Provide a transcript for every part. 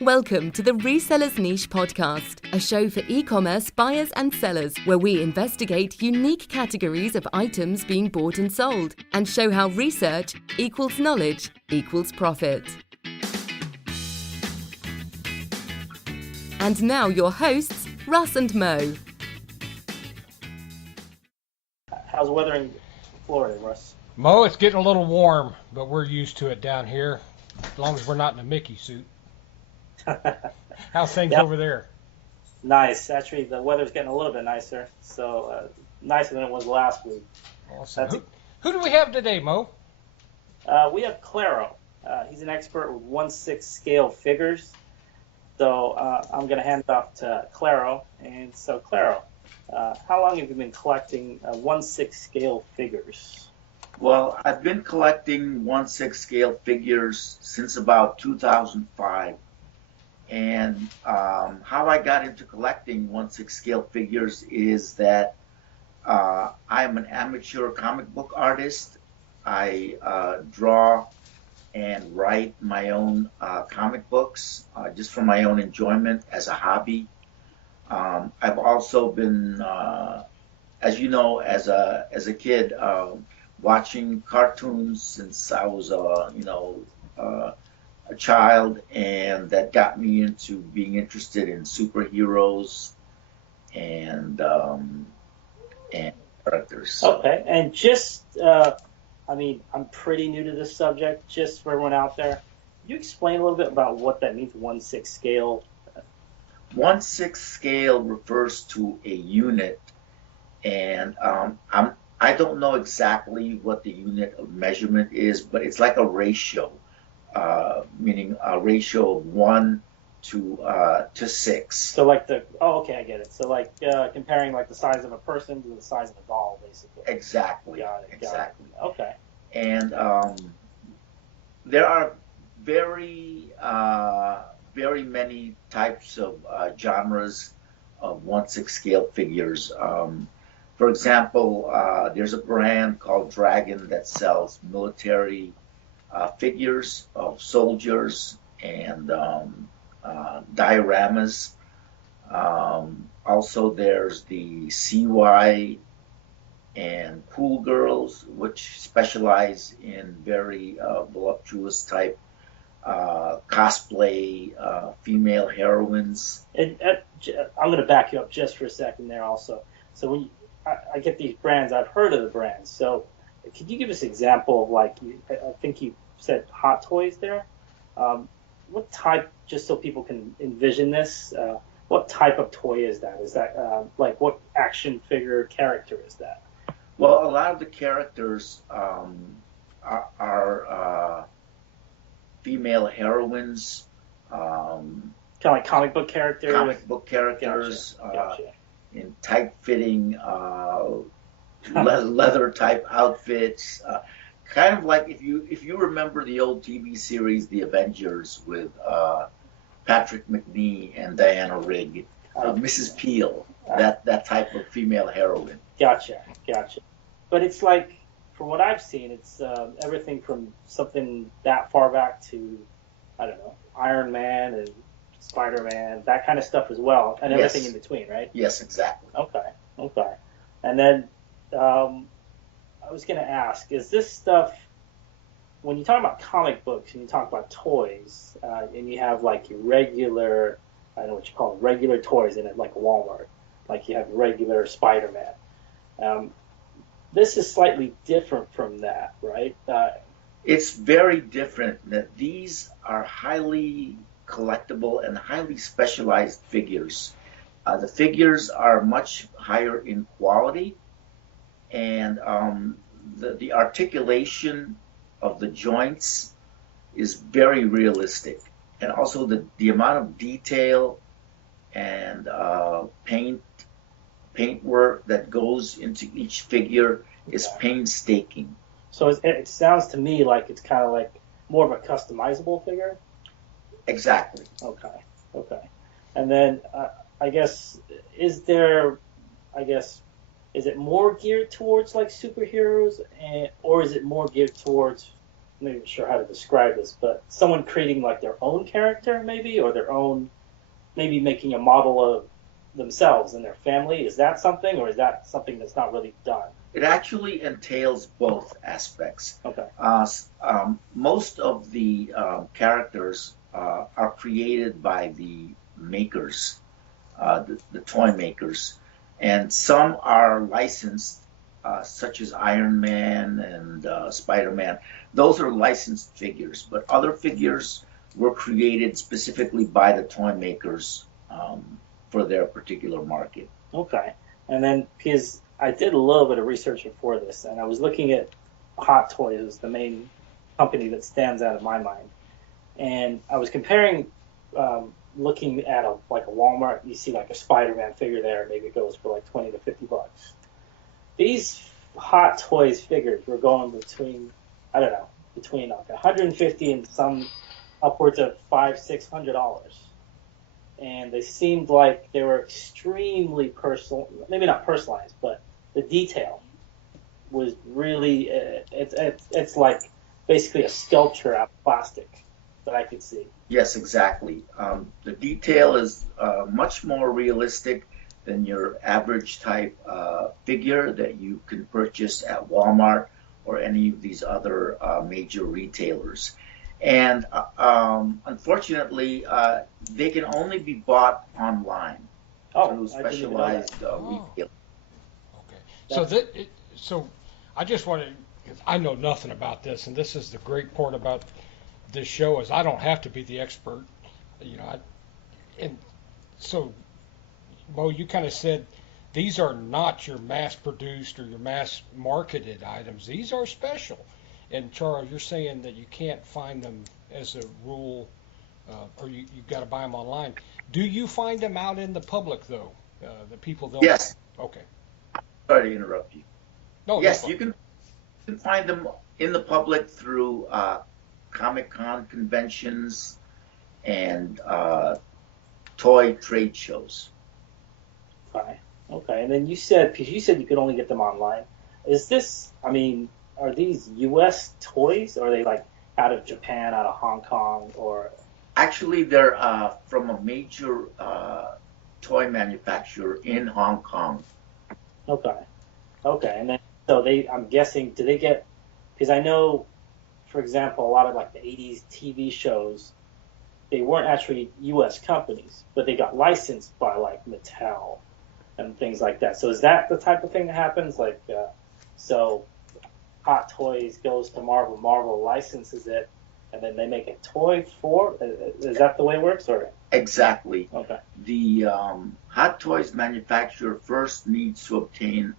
Welcome to the Reseller Niche Podcast, a show for e-commerce buyers and sellers where we investigate unique categories of items being bought and sold and show how research equals knowledge equals profit. And now your hosts, Russ and Mo. How's the weather in Florida, Russ? Mo, it's getting a little warm, but we're used to it down here, as long as we're not in a Mickey suit. How's things over there? Nice. Actually, the weather's getting a little bit nicer, so nicer than it was last week. Awesome. Who do we have today, Mo? We have Claro. He's an expert with 1/6 scale figures. So I'm going to hand it off to Claro. And so, Claro, how long have you been collecting 1/6 scale figures? Well, I've been collecting 1/6 scale figures since about 2005. And how I got into collecting 1/6 scale figures is that I'm an amateur comic book artist. I draw and write my own comic books just for my own enjoyment as a hobby. I've also been, as you know, as a kid, watching cartoons since I was, a child, and that got me into being interested in superheroes and characters. Okay, and just, I'm pretty new to this subject, just for everyone out there. Can you explain a little bit about what that means, 1/6 scale? 1/6 scale refers to a unit, and I don't know exactly what the unit of measurement is, but it's like a ratio. Meaning a ratio of 1 to 6. So like I get it. So like comparing like the size of a person to the size of a doll, basically. Exactly. Got it. Exactly. Okay. And there are very many types of genres of 1/6 scale figures. For example, there's a brand called Dragon that sells military figures of soldiers and dioramas. Also, there's the CY and Pool Girls, which specialize in very voluptuous type cosplay female heroines. I'm going to back you up just for a second there also. So when I get these brands, I've heard of the brands. So could you give us an example of like, I think you said Hot Toys there. What type, just so people can envision this, what type of toy is that? Is that like what action figure character is that? Well, a lot of the characters are female heroines. Kind of like comic book characters? Comic book characters. Gotcha. In tight-fitting leather type outfits. Kind of like if you remember the old TV series The Avengers with Patrick McNee and Diana Rigg, Mrs. Peel, that type of female heroine. Gotcha. But it's like, from what I've seen, it's everything from something that far back to, I don't know, Iron Man and Spider-Man, that kind of stuff as well, and everything in between, right? Yes, exactly. Okay. And then I was going to ask, is this stuff, when you talk about comic books and you talk about toys, and you have like your regular, I don't know what you call them, regular toys in it, like Walmart, like you have regular Spider-Man. This is slightly different from that, right? It's very different. That these are highly collectible and highly specialized figures. The figures are much higher in quality, and the articulation of the joints is very realistic, and also the amount of detail and paint work that goes into each figure is painstaking. So it sounds to me like it's kind of like more of a customizable figure. Exactly. Okay. And then I guess is it more geared towards like superheroes, or is it more geared towards not even sure how to describe this, but someone creating like their own character maybe, or their own, maybe making a model of themselves and their family. Is that something, or is that something that's not really done? It actually entails both aspects. Okay. Most of the characters are created by the makers, the toy makers, and some are licensed, such as Iron Man and Spider-Man. Those are licensed figures, but other figures were created specifically by the toy makers for their particular market. Okay. And then, because I did a little bit of research before this, and I was looking at Hot Toys, the main company that stands out in my mind. And I was comparing, looking at a Walmart, you see like a Spider-Man figure there, maybe it goes for like 20 to 50 bucks. These Hot Toys figures were going between, I don't know, between like 150 and some upwards of $500-$600. And they seemed like they were extremely personal, maybe not personalized, but the detail was really, it's like basically a sculpture out of plastic that I could see. Yes, exactly. The detail is much more realistic than your average type figure that you can purchase at Walmart or any of these other major retailers. And unfortunately, they can only be bought online through specialized retail. Okay. So I just wanted, because I know nothing about this, and this is the great part about this show is I don't have to be the expert, and so Mo, you kind of said these are not your mass-produced or your mass-marketed items. These are special. And Charles, you're saying that you can't find them as a rule, or you've got to buy them online. Do you find them out in the public, though? The people don't? Yes. Okay. Sorry to interrupt you. No. Yes, you can find them in the public through Comic-Con conventions and toy trade shows. Okay. And then you said you could only get them online. Is this, are these U.S. toys, or are they like out of Japan, out of Hong Kong, or? Actually, they're from a major toy manufacturer in Hong Kong. Okay. And then, so I'm guessing, do they get, because I know, for example, a lot of like the 80s TV shows, they weren't actually U.S. companies, but they got licensed by like Mattel and things like that. So is that the type of thing that happens? Like, so Hot Toys goes to Marvel, Marvel licenses it, and then they make a toy for? Is that the way it works, or? Exactly. Okay. The Hot Toys manufacturer first needs to obtain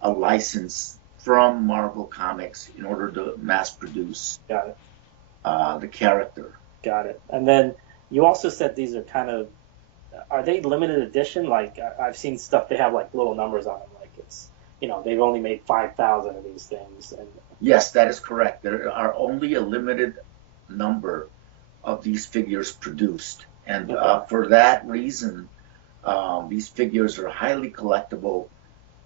a license from Marvel Comics in order to mass produce the character. Got it. And then you also said these are are they limited edition? Like, I've seen stuff, they have like little numbers on them, like it's, they've only made 5,000 of these things. And yes, that is correct. There are only a limited number of these figures produced. And for that reason, these figures are highly collectible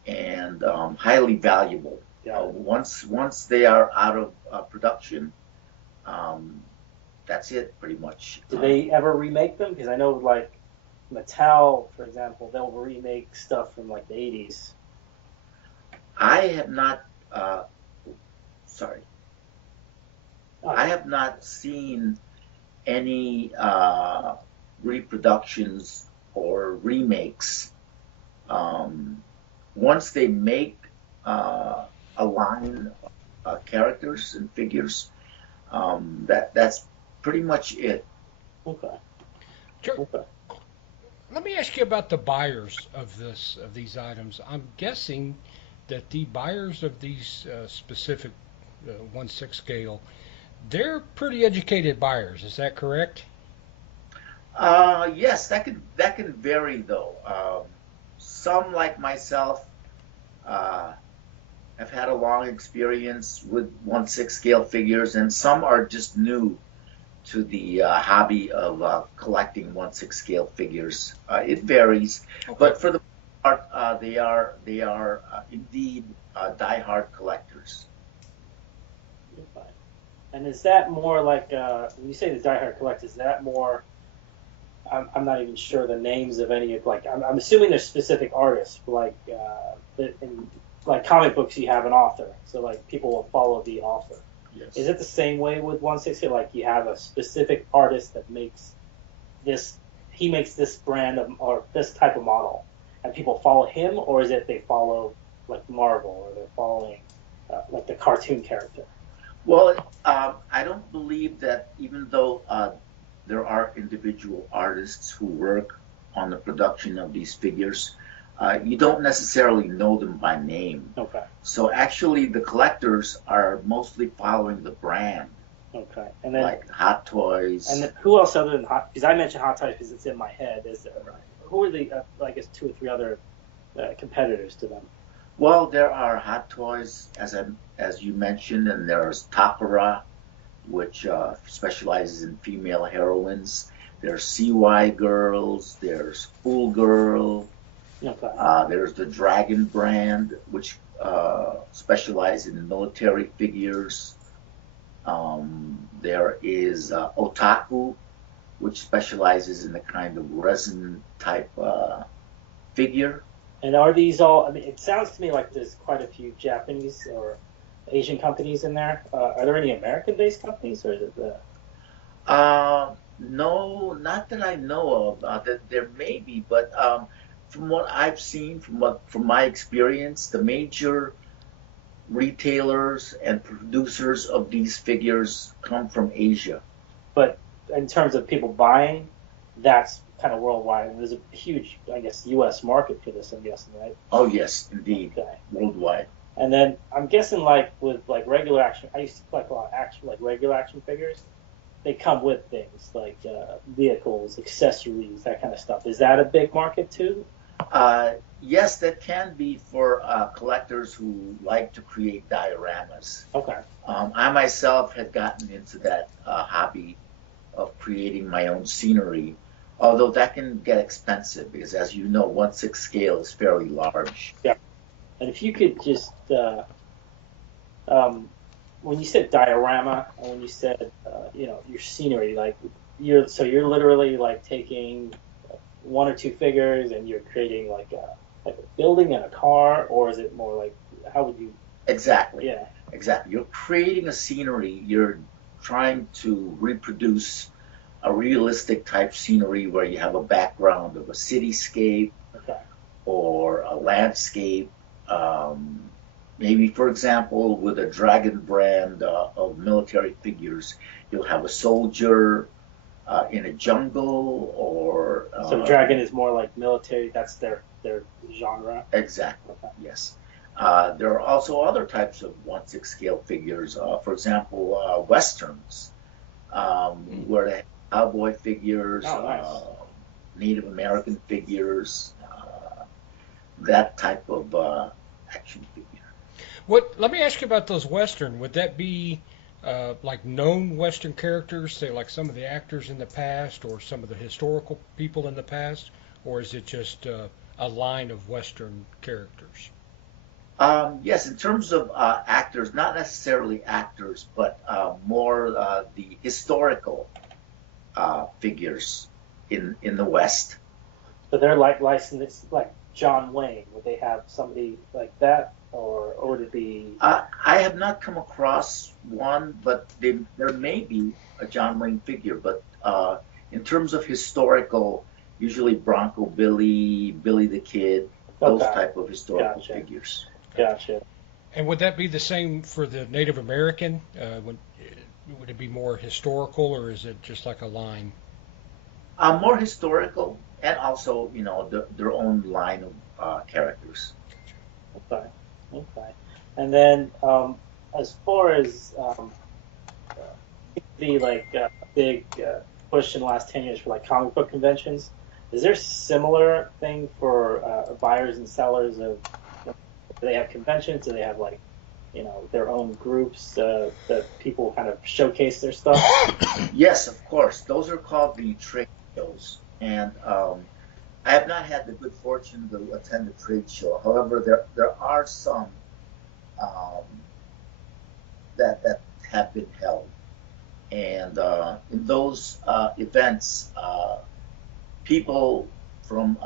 and highly valuable. Once they are out of production, that's it pretty much. Do they ever remake them? Because I know like Mattel, for example, they'll remake stuff from like the 80s. I have not, I have not seen any reproductions or remakes. Once they make a line of characters and figures, that's pretty much it. Okay. Let me ask you about the buyers of these items. I'm guessing that the buyers of these specific 1/6 scale, they're pretty educated buyers. Is that correct? Yes, that can vary though. Some, like myself, have had a long experience with 1/6 scale figures, and some are just new to the hobby of collecting 1/6 scale figures. It varies, but for the most part, they are indeed diehard collectors. And is that more like when you say the diehard collectors? Is that more? I'm not even sure the names of any of I'm assuming there's specific artists in like comic books you have an author, so like people will follow the author. Yes. Is it the same way with 160? Like you have a specific artist that makes this, he makes this brand of, or this type of model, and people follow him, or is it they follow like Marvel, or they're following like the cartoon character? Well, I don't believe that, even though there are individual artists who work on the production of these figures, you don't necessarily know them by name. Okay. So actually, the collectors are mostly following the brand. Okay. And then like Hot Toys. And then who else other than Hot? Because I mentioned Hot Toys because it's in my head. Is there? Who are the I guess 2 or 3 other competitors to them? Well, there are Hot Toys, as you mentioned, and there's Takara, which specializes in female heroines. There's CY Girls. There's Fool Girl. Okay. There's the Dragon brand, which specializes in military figures. There is Otaku, which specializes in the kind of resin type figure. And are these all? I mean, it sounds to me like there's quite a few Japanese or Asian companies in there. Are there any American-based companies, or is it the? No, not that I know of. That there may be, but from what I've seen, from my experience, the major retailers and producers of these figures come from Asia. But in terms of people buying, that's kind of worldwide. And there's a huge, I guess, U.S. market for this, I'm guessing, right? Oh, yes, indeed. Okay. Worldwide. And then I'm guessing, like, with, like, regular action, I used to collect a lot of action, like, regular action figures. They come with things, like vehicles, accessories, that kind of stuff. Is that a big market, too? Yes, that can be for collectors who like to create dioramas. Okay. I myself had gotten into that hobby of creating my own scenery, although that can get expensive because, as you know, 1/6 scale is fairly large. Yeah. And if you could just, when you said diorama and when you said, your scenery, like you're literally like taking 1 or 2 figures and you're creating like a building and a car, or is it more like, how would you? Exactly. Yeah. Exactly. You're creating a scenery. You're trying to reproduce a realistic type scenery where you have a background of a cityscape Okay. or a landscape. Maybe, for example, with a Dragon brand of military figures, you'll have a soldier in a jungle, or So Dragon is more like military. That's their genre. Exactly. Okay. Yes. There are also other types of 1/6 scale figures. For example, westerns, where they have cowboy figures, Oh, nice. Native American figures, that type of action figure. Let me ask you about those Western. Would that be like known Western characters, say like some of the actors in the past or some of the historical people in the past, or is it just a line of Western characters? Yes, in terms of actors, not necessarily actors, but more the historical figures in the West. So they're like licensed, like John Wayne. Would they have somebody like that, or would it be? I have not come across one, but there may be a John Wayne figure. But in terms of historical, usually Bronco Billy, Billy the Kid, those Okay. type of historical Gotcha. figures. Gotcha. And would that be the same for the Native American? Would it be more historical, or is it just like a line? More historical, and also their own line of characters. Okay. Okay. And then as far as the big push in the last 10 years for like comic book conventions, is there a similar thing for buyers and sellers of? Do they have conventions? Do they have their own groups that people kind of showcase their stuff? Yes, of course. Those are called the trade shows, and I have not had the good fortune to attend a trade show. However, there are some that have been held. And in those events, people from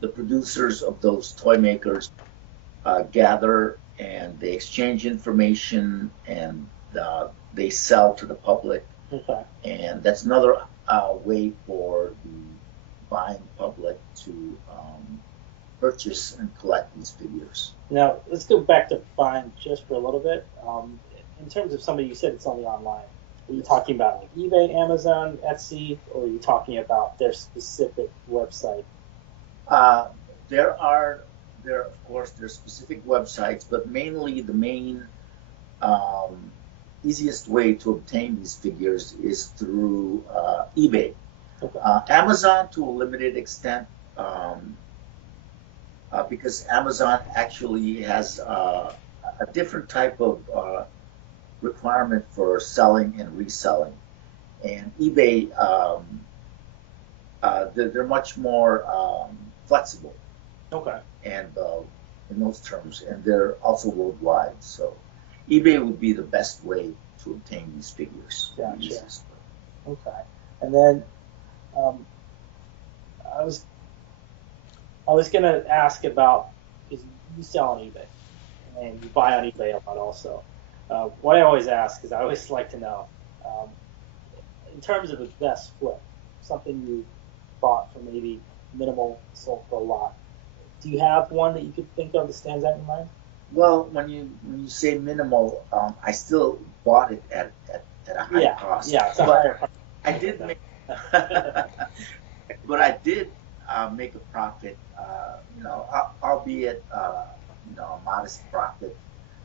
the producers of those toy makers gather and they exchange information and they sell to the public. Okay. And that's another way for the buying public to purchase and collect these figures. Now, let's go back to buying just for a little bit. In terms of somebody, you said it's only online. Are you talking about like eBay, Amazon, Etsy, or are you talking about their specific website? There are of course there's specific websites, but mainly the main easiest way to obtain these figures is through eBay. Okay. Amazon to a limited extent, because Amazon actually has a different type of requirement for selling and reselling, and eBay they're much more flexible. Okay. And in those terms, and they're also worldwide. So eBay would be the best way to obtain these figures. Gotcha. Okay. And then I was going to ask about, because you sell on eBay and you buy on eBay a lot also. What I always ask is I always like to know, in terms of the best flip, something you bought for maybe minimal, sold for a lot. Do you have one that you could think of that stands out in your mind? Well, when you say minimal, I still bought it at a high cost. Yeah, it's a higher cost. I did make, but I did make a profit. Albeit a modest profit.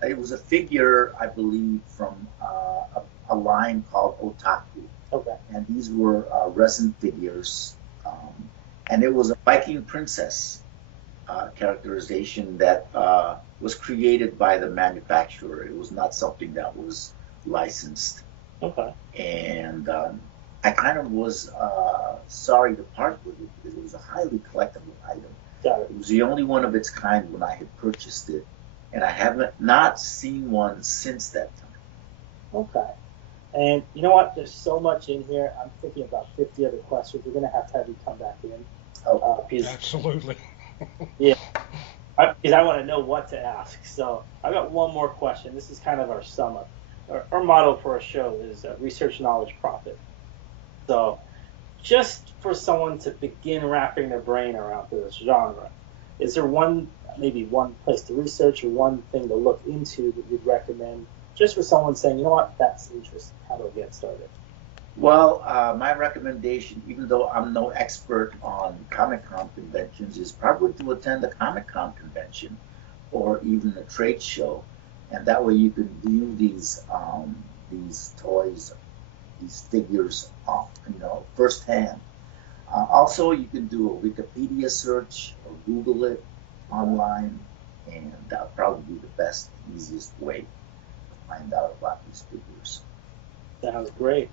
It was a figure, I believe, from a line called Otaku. Okay. And these were resin figures, and it was a Viking princess characterization that was created by the manufacturer. It was not something that was licensed. Okay. And I kind of was sorry to part with it because it was a highly collectible item. Got it. It was the only one of its kind when I had purchased it, and I haven't not seen one since that time. Okay. And you know what? There's so much in here. I'm thinking about 50 other questions. We're going to have you come back in. Absolutely. Yeah. Because I want to know what to ask. So I've got one more question. This is kind of our sum up. Our motto for our show is research, knowledge, profit. So just for someone to begin wrapping their brain around this genre, is there maybe one place to research or one thing to look into that you'd recommend just for someone saying, you know what, that's interesting. How do I get started? Well, my recommendation, even though I'm no expert on Comic-Con conventions, is probably to attend a Comic-Con convention or even a trade show, and that way you can view these toys, these figures, firsthand. Also, you can do a Wikipedia search or Google it online, and that'll probably be the best, easiest way to find out about these figures. Sounds great.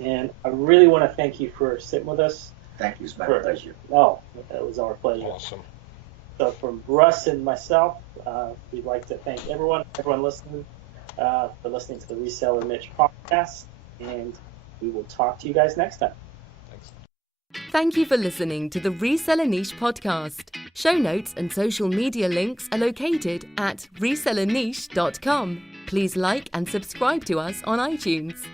And I really want to thank you for sitting with us. Thank you. It's my pleasure. Oh, it was our pleasure. Awesome. So from Russ and myself, we'd like to thank everyone listening, for listening to the Reseller Niche Podcast, and we will talk to you guys next time. Thanks. Thank you for listening to the Reseller Niche Podcast. Show notes and social media links are located at resellerniche.com. Please like and subscribe to us on iTunes.